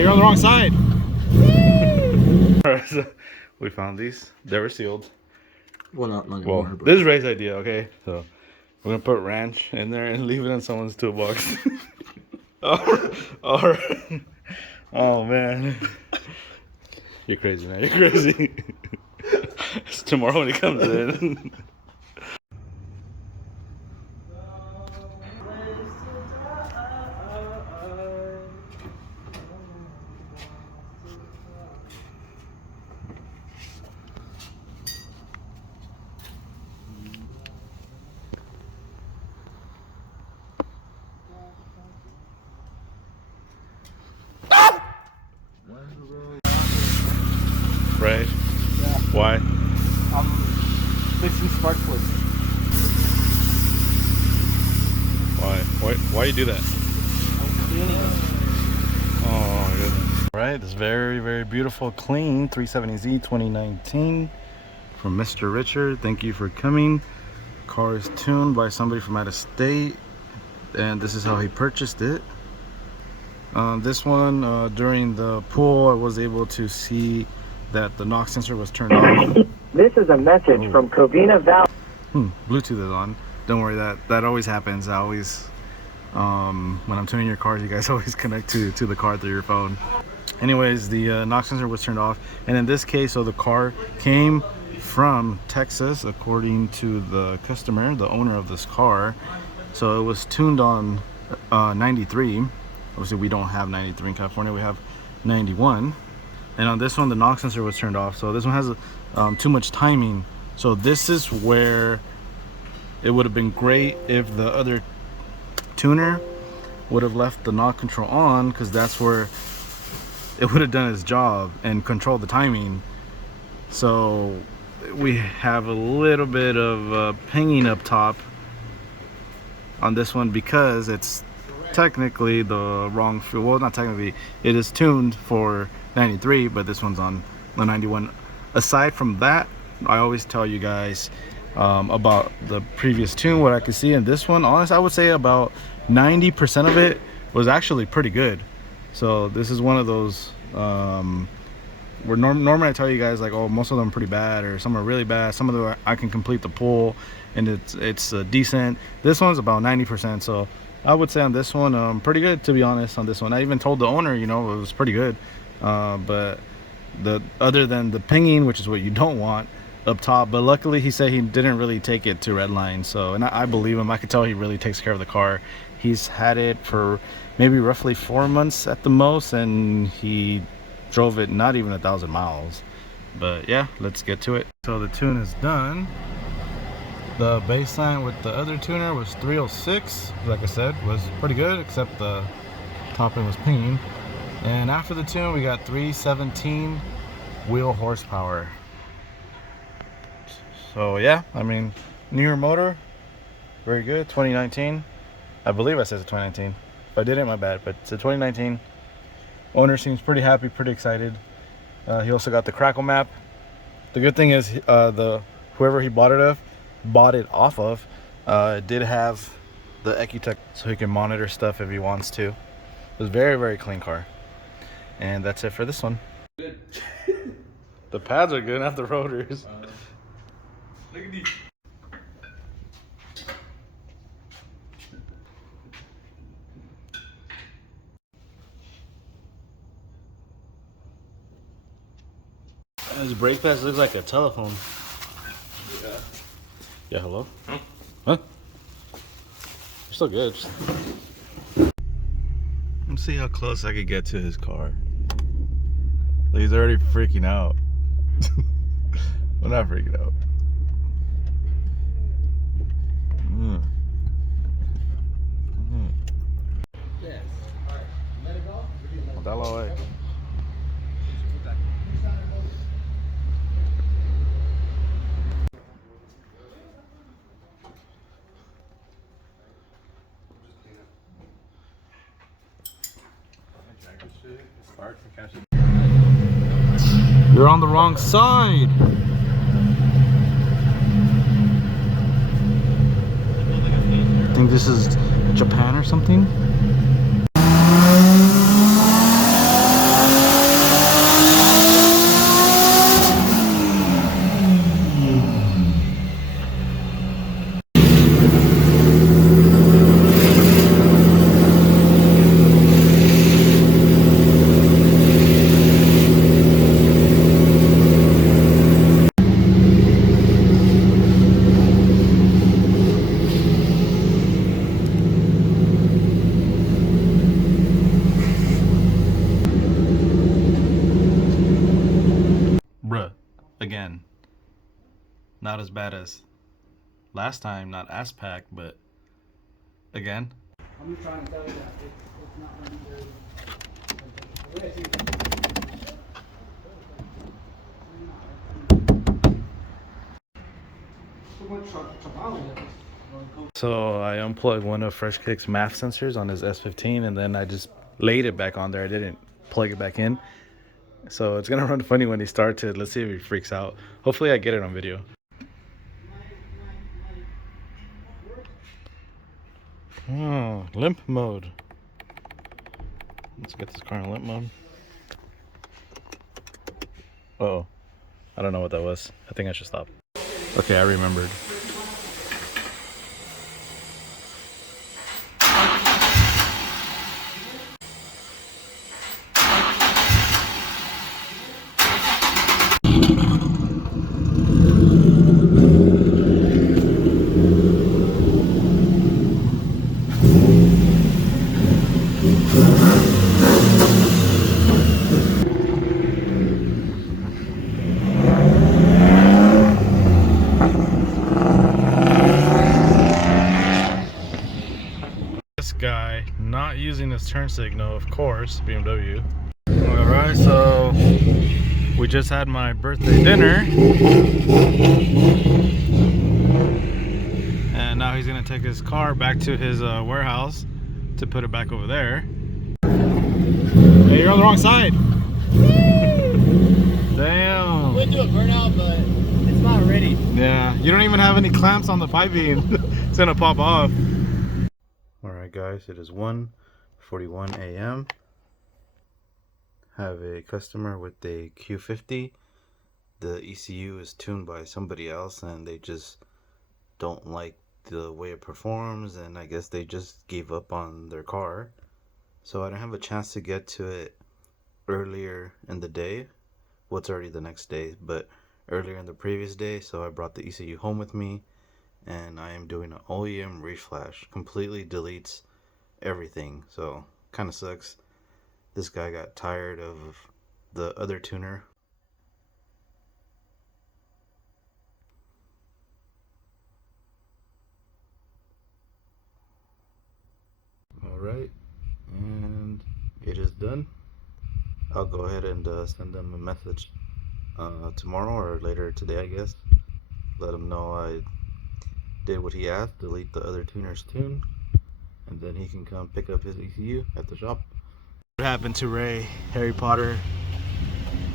you're on the wrong side. Alright, so we found these. They were sealed. Well, not Well, anymore. But... this is Ray's idea, okay? So we're gonna put ranch in there and leave it in someone's toolbox. Oh, oh man, you're crazy, man. You're crazy. It's tomorrow when he comes in. Right? Yeah. Why? I'm fixing spark plugs. Why you do that? I'm cleaning it. Oh, goodness. All right, this very beautiful, clean 370Z 2019 from Mr. Richard. Thank you for coming. Car is tuned by somebody from out of state, and this is how he purchased it. This one, during the pull, I was able to see that the knock sensor was turned off. This is a message from Covina Valley. Bluetooth is on. Don't worry, that always happens. I always, when I'm tuning your cars, you guys always connect to the car through your phone. Anyways, the knock sensor was turned off, and in this case, so the car came from Texas, according to the customer, the owner of this car. So it was tuned on 93. Obviously, we don't have 93 in California. We have 91. And on this one, the knock sensor was turned off. So this one has too much timing. So this is where it would have been great if the other tuner would have left the knock control on, because that's where it would have done its job and controlled the timing. So we have a little bit of pinging up top on this one because it's technically the wrong fuel. Well, not technically, it is tuned for 93, but this one's on the 91. Aside from that, I always tell you guys about the previous tune, what I could see in this one. Honestly, I would say about 90% of it was actually pretty good. So this is one of those where normally I tell you guys like, oh, most of them are pretty bad, or some are really bad. Some of them I can complete the pull and it's decent. This one's about 90%, so I would say on this one pretty good, to be honest. On this one, I even told the owner, you know, it was pretty good. But other than the pinging, which is what you don't want up top, but luckily he said he didn't really take it to redline. So, and I believe him. I could tell he really takes care of the car. He's had it for maybe roughly 4 months at the most, and he drove it not even 1,000 miles. But yeah, let's get to it. So the tune is done. The baseline with the other tuner was 306. Like I said, was pretty good, except the top end was pinging. And after the tune, we got 317 wheel horsepower. So yeah, I mean, newer motor, very good. 2019, I believe I said it's 2019. If I didn't, my bad, but it's a 2019. Owner seems pretty happy, pretty excited. He also got the crackle map. The good thing is whoever he bought it off of did have the Ecutech, so he can monitor stuff if he wants to. It was a very clean car. And that's it for this one. Good. The pads are good, not the rotors. Look at these. His brake pads looks like a telephone. Yeah. Yeah, hello? Huh? You're still good. Let's see how close I could get to his car. He's already freaking out. I'm not freaking out. Yes. All right. Let it go. Dalo away. You're on the wrong side. I think this is Japan or something. Not as bad as last time, not as packed, but again. I'm just trying to tell you that it's not running very So I unplugged one of Freshhkiicks MAF sensors on his S15, and then I just laid it back on there. I didn't plug it back in. So it's gonna run funny when he starts it. Let's see if he freaks out. Hopefully I get it on video. Oh, limp mode. Let's get this car in limp mode. Uh-oh. I don't know what that was. I think I should stop. Okay, I remembered. This guy not using his turn signal, of course, BMW. Alright, so we just had my birthday dinner, and now he's gonna take his car back to his warehouse to put it back over there. Hey, you're on the wrong side. Damn. I went to a burnout, but it's not ready. Yeah, you don't even have any clamps on the piping. It's gonna pop off. Alright guys, it is 1:41 a.m. Have a customer with a Q50. The ECU is tuned by somebody else and they just don't like the way it performs, and I guess they just gave up on their car. So I don't have a chance to get to it earlier in the day. Well, it's already the next day, but earlier in the previous day. So I brought the ECU home with me, and I am doing an OEM reflash. Completely deletes everything, so kind of sucks. This guy got tired of the other tuner. Alright, and it is done. I'll go ahead and send them a message tomorrow or later today, I guess. Let him know I did what he asked, delete the other tuner's tune, and then he can come pick up his ECU at the shop. What happened to Ray, Harry Potter?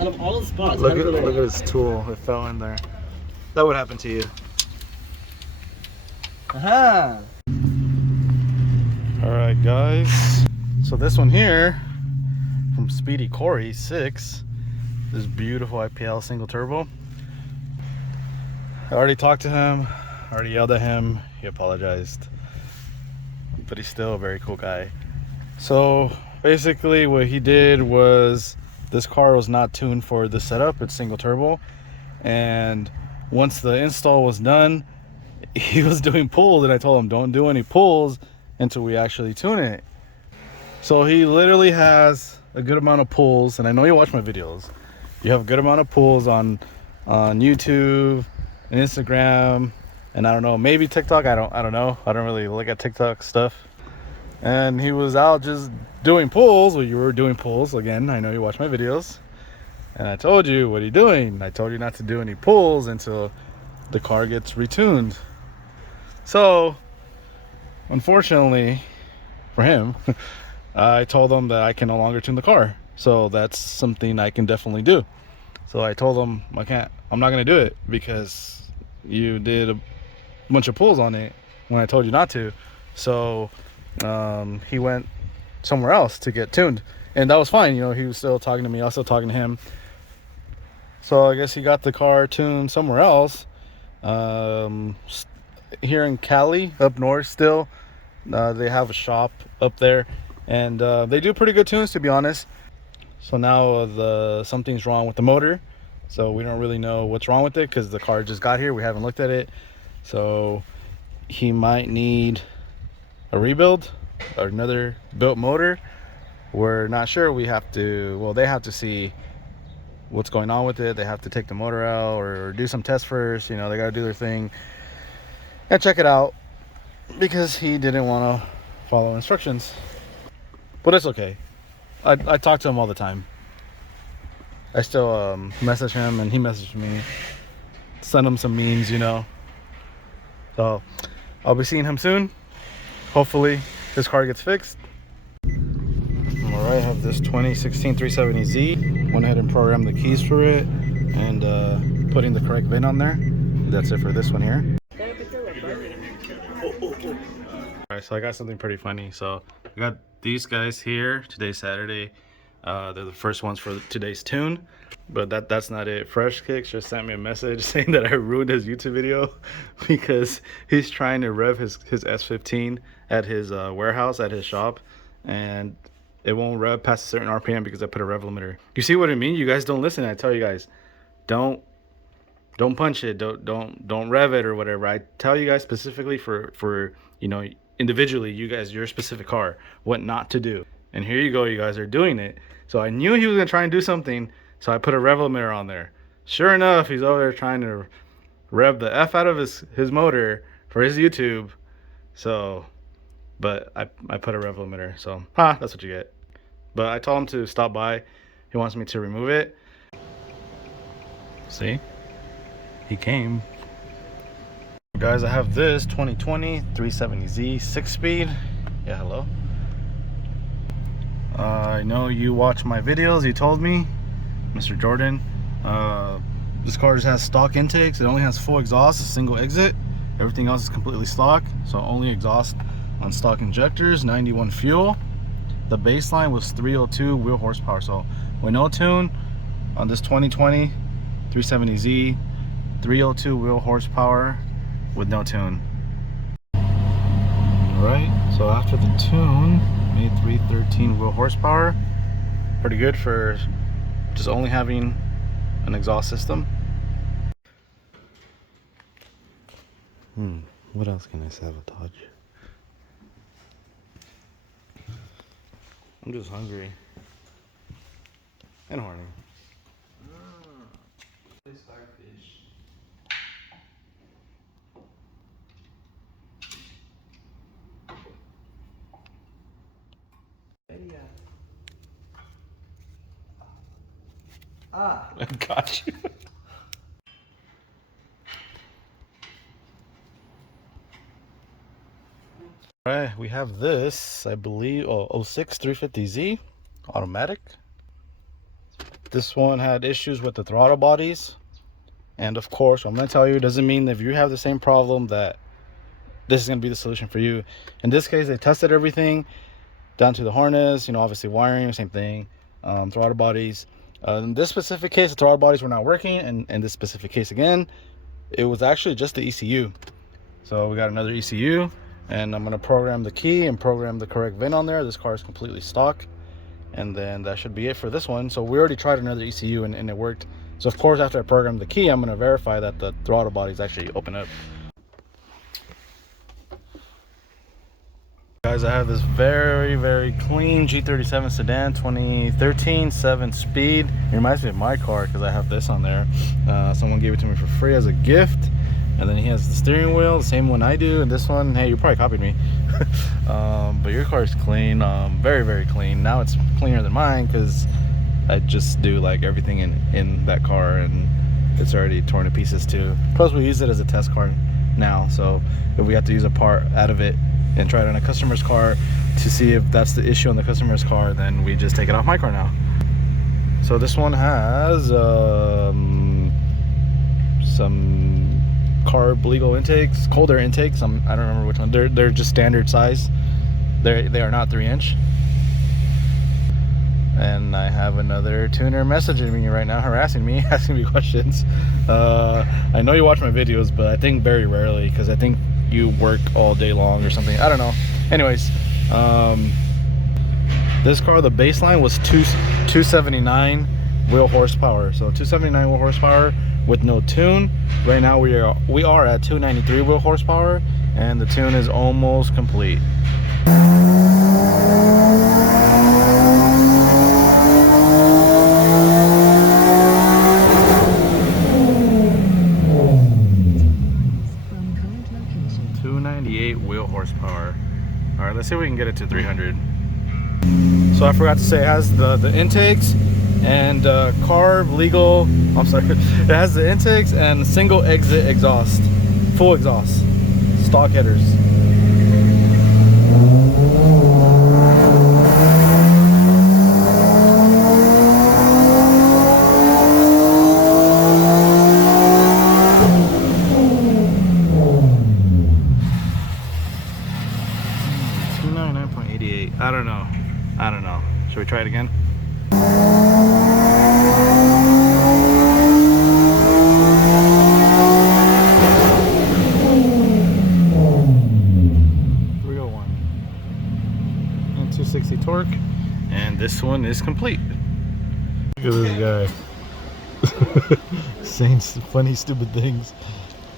Out of all the spots, Look at his tool, it fell in there. That would happen to you. Aha! Alright guys, so this one here from Speedy Corey 6, this beautiful IPL single turbo. I already talked to him, I already yelled at him, he apologized, but he's still a very cool guy. So basically what he did was, this car was not tuned for the setup, it's single turbo, and once the install was done, he was doing pulls, and I told him don't do any pulls until we actually tune it. So he literally has a good amount of pulls, and I know you watch my videos, you have a good amount of pulls on YouTube and Instagram, and I don't know, maybe TikTok. I don't know, I don't really look at TikTok stuff. And he was out just doing pulls. Well, you were doing pulls again, I know you watch my videos, and I told you, what are you doing? I told you not to do any pulls until the car gets retuned. So unfortunately for him, I told him that I can no longer tune the car, so that's something I can definitely do. So I told him I'm not gonna do it because you did a bunch of pulls on it when I told you not to. So he went somewhere else to get tuned, and that was fine. You know, he was still talking to me, I was still talking to him. So I guess he got the car tuned somewhere else. Here in Cali, up north still, they have a shop up there, and they do pretty good tunes, to be honest. So now something's wrong with the motor, so we don't really know what's wrong with it because the car just got here, we haven't looked at it. So he might need a rebuild or another built motor. We're not sure. We have to, well, they have to see what's going on with it. They have to take the motor out or do some tests first. You know, they got to do their thing and check it out because he didn't want to follow instructions. But it's okay. I talk to him all the time. I still message him and he messaged me, send him some memes, you know. So I'll be seeing him soon. Hopefully his car gets fixed. Alright, I have this 2016 370Z. Went ahead and programmed the keys for it and putting the correct VIN on there. That's it for this one here. Alright, so I got something pretty funny. So I got these guys here. Today's Saturday. They're the first ones for today's tune, but that's not it. Freshhkiicks just sent me a message saying that I ruined his YouTube video because he's trying to rev his S15 at his warehouse, at his shop, and it won't rev past a certain RPM because I put a rev limiter. You see what I mean? You guys don't listen. I tell you guys, don't punch it, don't rev it or whatever. I tell you guys specifically for you know, individually, you guys, your specific car, what not to do. And here you go, you guys are doing it. So I knew he was gonna try and do something, so I put a rev limiter on there. Sure enough, he's over there trying to rev the F out of his motor for his YouTube. So, but I put a rev limiter, so that's what you get. But I told him to stop by. He wants me to remove it. See? He came. Guys, I have this 2020 370Z 6-speed. Yeah, hello. I know you watch my videos. You told me, Mr. Jordan. This car just has stock intakes. It only has full exhaust, a single exit. Everything else is completely stock. So only exhaust on stock injectors, 91 fuel. The baseline was 302 wheel horsepower. So with no tune on this 2020 370Z, 302 wheel horsepower with no tune. Alright, so after the tune, made 313 wheel horsepower. Pretty good for just only having an exhaust system. What else can I sabotage? I'm just hungry and horny. Starfish. I got you. Alright, we have this, I believe, 06 350Z automatic. This one had issues with the throttle bodies. And of course, what I'm going to tell you, doesn't mean that if you have the same problem that this is going to be the solution for you. In this case, they tested everything down to the harness, you know, obviously wiring, same thing, throttle bodies. In this specific case, the throttle bodies were not working, and in this specific case again, it was actually just the ECU. So we got another ECU, and I'm going to program the key and program the correct VIN on there. This car is completely stock, and then that should be it for this one. So we already tried another ECU and it worked. So of course, after I program the key, I'm going to verify that the throttle bodies actually open up. Guys, I have this very clean G37 sedan, 2013 7-speed. It reminds me of my car because I have this on there. Someone gave it to me for free as a gift, and then he has the steering wheel, the same one I do, and this one, hey, you probably copied me. But your car is clean, very clean. Now it's cleaner than mine because I just do like everything in that car, and it's already torn to pieces too. Plus we use it as a test car now, so if we have to use a part out of it and try it on a customer's car to see if that's the issue on the customer's car, then we just take it off my car now. So this one has some carb legal intakes, cold air intakes. I don't remember which one. They're just standard size. They are not 3-inch. And I have another tuner messaging me right now, harassing me, asking me questions. I know you watch my videos, but I think very rarely because I think you work all day long or something. I don't know. Anyways, this car, the baseline was 279 wheel horsepower. So 279 wheel horsepower with no tune. Right now we are at 293 wheel horsepower, and the tune is almost complete. can get it to 300. So I forgot to say, it has the intakes and carb legal. I'm sorry. It has the intakes and single exit exhaust, full exhaust, stock headers. I don't know. Should we try it again? And 260 torque, and this one is complete. Look at this guy saying funny, stupid things.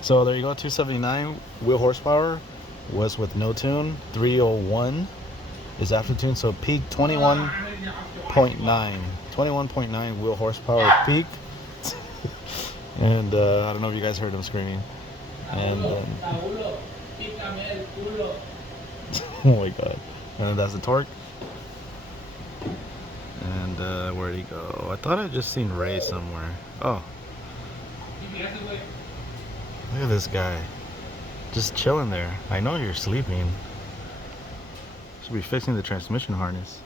So there you go, 279 wheel horsepower was with no tune. 301 is after tune, so peak 21.9 wheel horsepower peak. And I don't know if you guys heard him screaming. And oh my god. And that's the torque. And where'd he go? I thought I just seen Ray somewhere. Oh, look at this guy just chilling there. I know you're sleeping. Should be fixing the transmission harness.